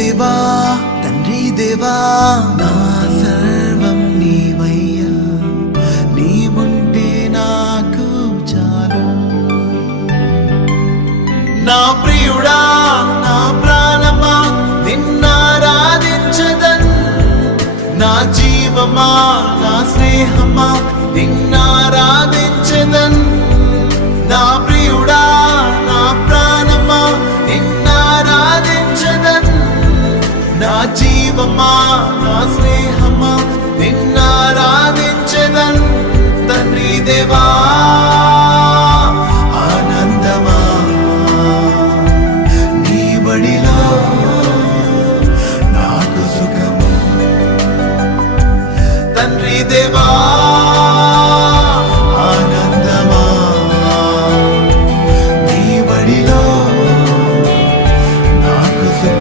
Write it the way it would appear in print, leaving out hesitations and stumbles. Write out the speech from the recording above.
దేవా తండ్రి దేవా నా సర్వం నీవయ్యా, నీవుంటే నాకు చాలు. నా ప్రియుడా నా ప్రాణమా నిన్నారాధించదన్, నా జీవమా నా స్నేహమా నిన్నారాధించదన్. నా ప్రియుడా నా ప్రాణమా నిన్నారాధించదన్, నా జీవమా నా